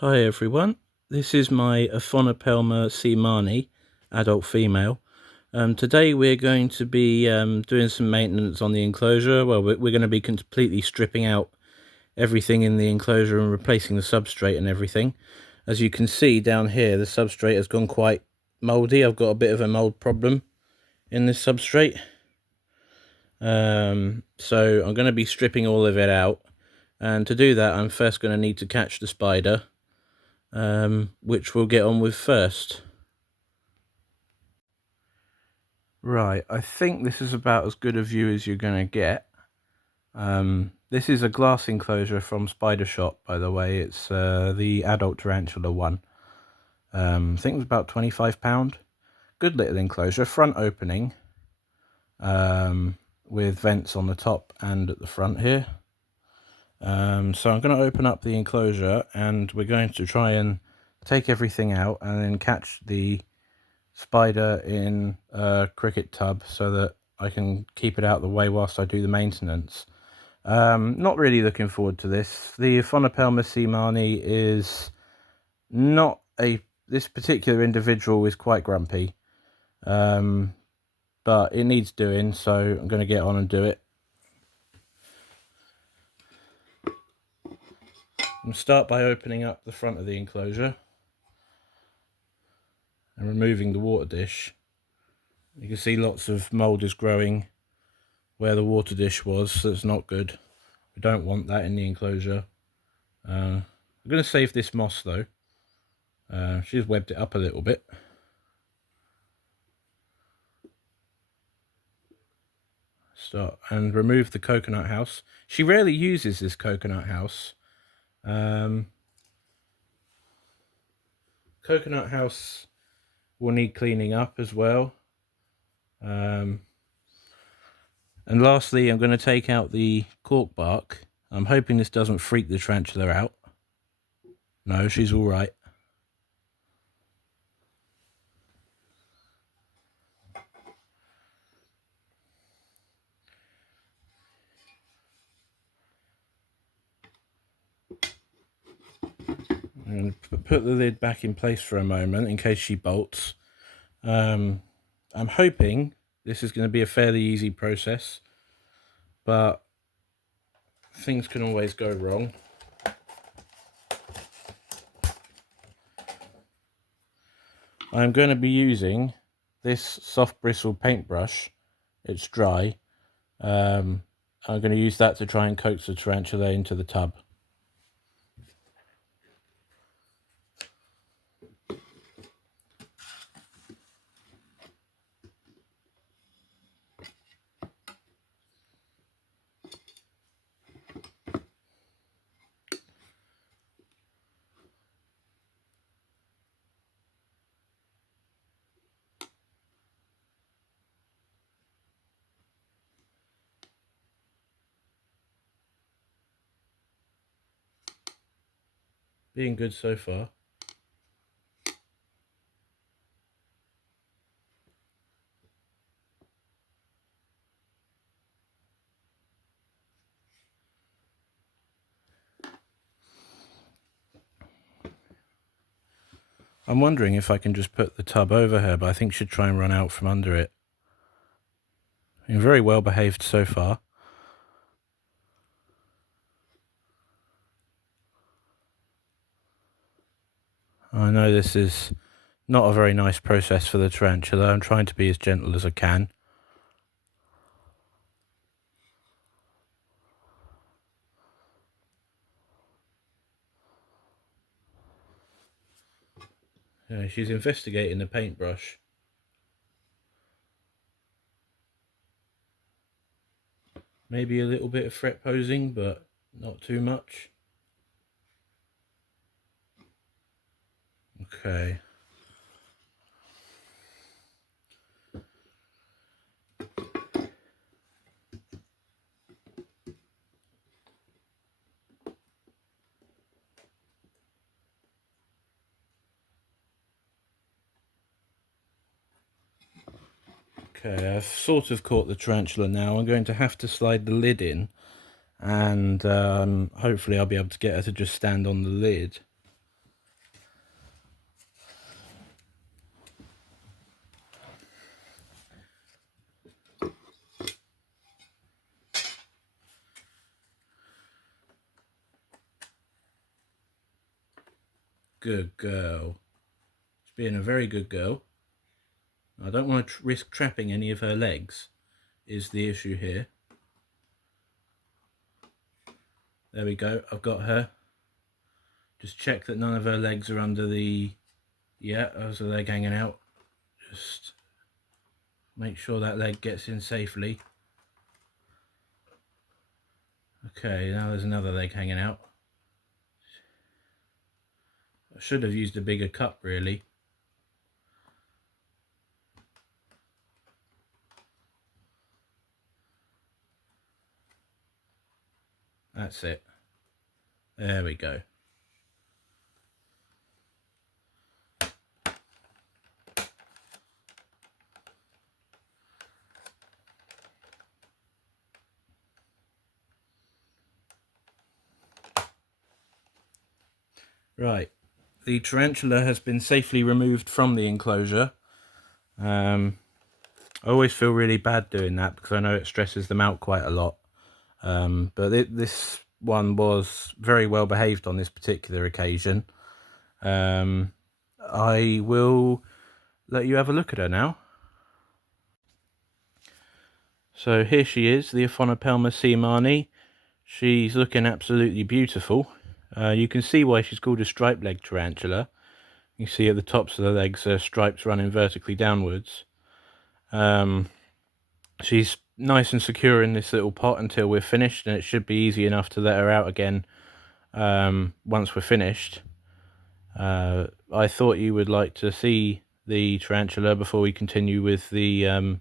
Hi everyone, this is my Aphonopelma seemani, adult female. Today we're going to be doing some maintenance on the enclosure. Well, we're going to be completely stripping out everything in the enclosure and replacing the substrate and everything. As you can see down here, the substrate has gone quite mouldy. I've got a bit of a mould problem in this substrate. So I'm going to be stripping all of it out. And to do that, I'm first going to need to catch the spider. Which we'll get on with first. Right, I think this is about as good a view as you're going to get. This is a glass enclosure from Spider Shop, by the way. It's the adult tarantula one. I think it was about £25. Good little enclosure, front opening, with vents on the top and at the front here. So I'm going to open up the enclosure and we're going to try and take everything out and then catch the spider in a cricket tub so that I can keep it out of the way whilst I do the maintenance. Not really looking forward to this. The Aphonopelma seemani is not this particular individual is quite grumpy, but it needs doing, so I'm going to get on and do it. I'm going to start by opening up the front of the enclosure and removing the water dish. You can see lots of mould is growing where the water dish was, so it's not good. We don't want that in the enclosure. I'm going to save this moss though. She's webbed it up a little bit. Start and remove the coconut house. She rarely uses this coconut house. Coconut house will need cleaning up as well. And lastly, I'm going to take out the cork bark. I'm hoping this doesn't freak the tarantula out. No, she's all right. And put the lid back in place for a moment in case she bolts. I'm hoping this is going to be a fairly easy process, but things can always go wrong. I'm going to be using this soft bristle paintbrush. It's dry. I'm going to use that to try and coax the tarantula into the tub. Being good so far. I'm wondering if I can just put the tub over her, but I think she'd try and run out from under it. Been very well behaved so far. I know this is not a very nice process for the tarantula. I'm trying to be as gentle as I can. She's investigating the paintbrush. Maybe a little bit of fret posing, but not too much. Okay. Okay, I've sort of caught the tarantula now. I'm going to have to slide the lid in, and hopefully I'll be able to get her to just stand on the lid. Good girl. She's being a very good girl. I don't want to risk trapping any of her legs, is the issue here. There we go, I've got her. Just check that none of her legs are under the... Yeah, there's a leg hanging out. Just make sure that leg gets in safely. Okay, now there's another leg hanging out. I should have used a bigger cup, really. That's it. There we go. Right, the tarantula has been safely removed from the enclosure. I always feel really bad doing that because I know it stresses them out quite a lot. But this one was very well behaved on this particular occasion. I will let you have a look at her now. So here she is, the Aphonopelma seemani. She's looking absolutely beautiful. You can see why she's called a striped leg tarantula. You see at the tops of the legs stripes running vertically downwards. She's nice and secure in this little pot until we're finished, and it should be easy enough to let her out again once we're finished. I thought you would like to see the tarantula before we continue with the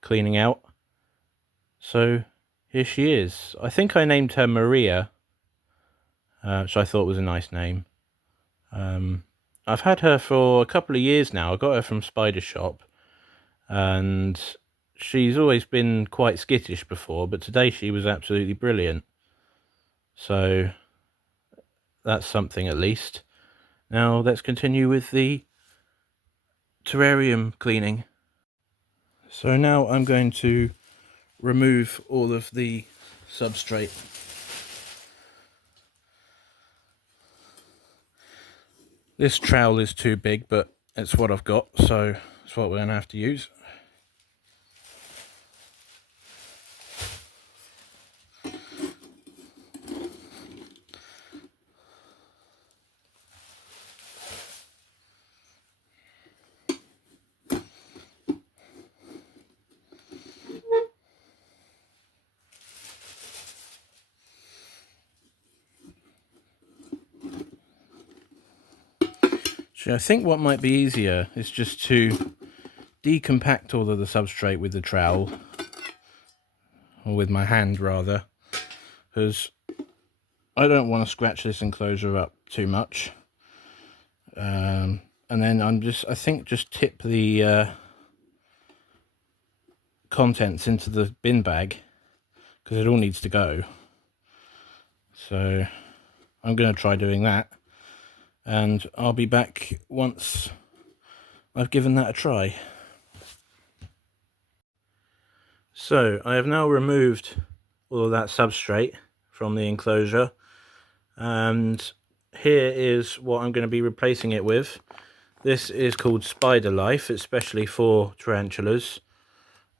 cleaning out. So here she is. I think I named her Maria, which I thought was a nice name. I've had her for a couple of years now. I got her from Spider Shop, and she's always been quite skittish before, but today she was absolutely brilliant. So that's something at least. Now let's continue with the terrarium cleaning. So now I'm going to remove all of the substrate. This trowel is too big, but it's what I've got, so it's what we're going to have to use. So I think what might be easier is just to decompact all of the substrate with the trowel, or with my hand rather, because I don't want to scratch this enclosure up too much. And then I think just tip the contents into the bin bag, because it all needs to go. So I'm going to try doing that, and I'll be back once I've given that a try. So I have now removed all of that substrate from the enclosure, and here is what I'm going to be replacing it with. This is called Spider Life. It's specially for tarantulas.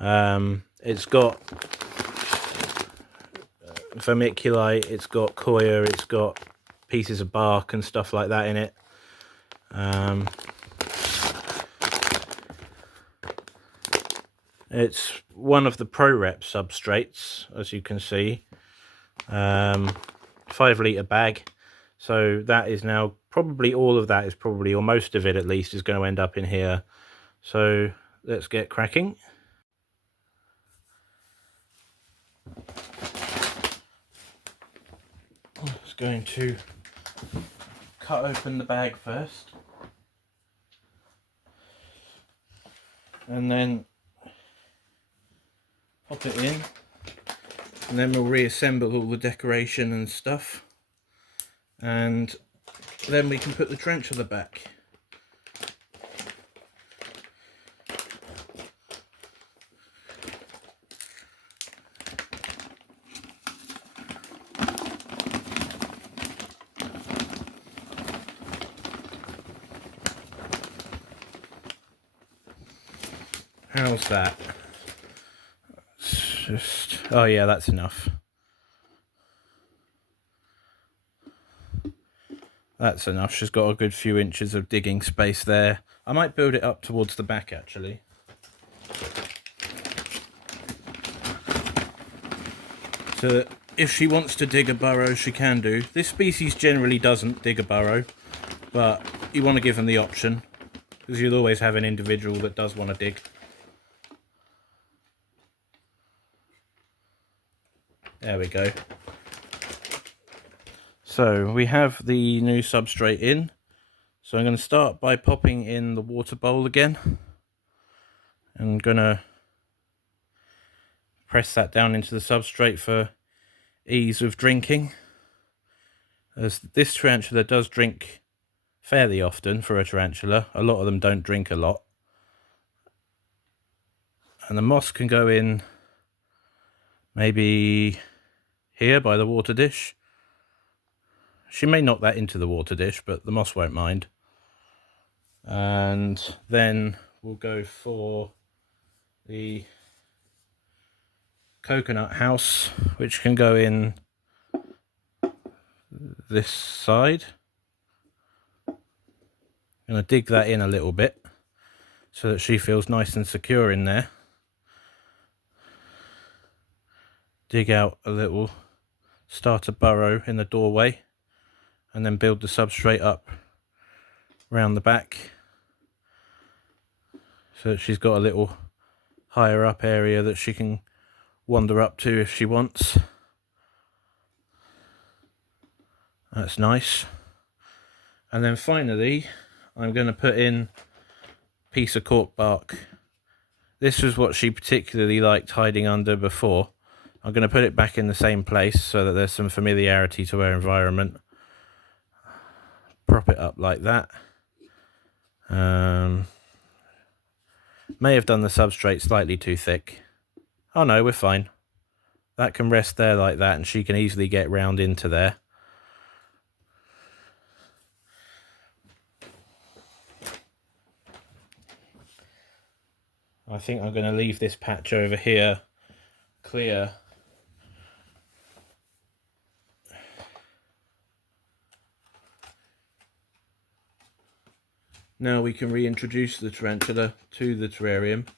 It's got vermiculi, it's got coir, it's got pieces of bark and stuff like that in it. It's one of the ProRep substrates, as you can see. 5-litre bag. So that is now probably all of that is probably, or most of it at least, is going to end up in here. So let's get cracking. I'm just going to cut open the bag first, and then pop it in, and then we'll reassemble all the decoration and stuff, and then we can put the tarantula back. How's that? Just, oh yeah, that's enough. That's enough. She's got a good few inches of digging space there. I might build it up towards the back actually. So that if she wants to dig a burrow, she can do. This species generally doesn't dig a burrow, but you want to give them the option, because you'll always have an individual that does want to dig. There we go. So we have the new substrate in. So I'm going to start by popping in the water bowl again. I'm going to press that down into the substrate for ease of drinking, as this tarantula does drink fairly often for a tarantula. A lot of them don't drink a lot. And the moss can go in maybe here by the water dish. She may knock that into the water dish, but the moss won't mind. And then we'll go for the coconut house, which can go in this side. I'm going to dig that in a little bit so that she feels nice and secure in there. Dig out a little starter burrow in the doorway, and then build the substrate up round the back so that she's got a little higher up area that she can wander up to if she wants. That's nice. And then finally I'm going to put in a piece of cork bark. This was what she particularly liked hiding under before. I'm going to put it back in the same place so that there's some familiarity to her environment. Prop it up like that. May have done the substrate slightly too thick. Oh no, we're fine. That can rest there like that, and she can easily get round into there. I think I'm going to leave this patch over here clear. Now we can reintroduce the tarantula to the terrarium.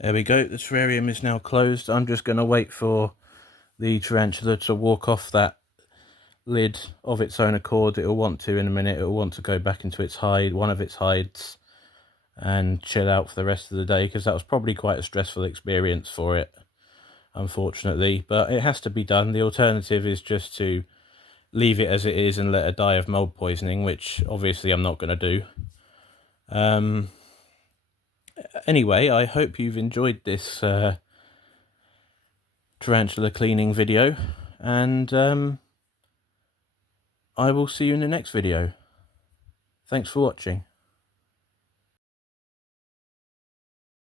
There we go, the terrarium is now closed. I'm just going to wait for the tarantula to walk off that lid of its own accord. It'll want to in a minute. It'll want to go back into its hide, one of its hides, and chill out for the rest of the day, because that was probably quite a stressful experience for it, unfortunately. But it has to be done. The alternative is just to leave it as it is and let her die of mold poisoning, which obviously I'm not going to do. Anyway, I hope you've enjoyed this tarantula cleaning video, and I will see you in the next video. Thanks for watching.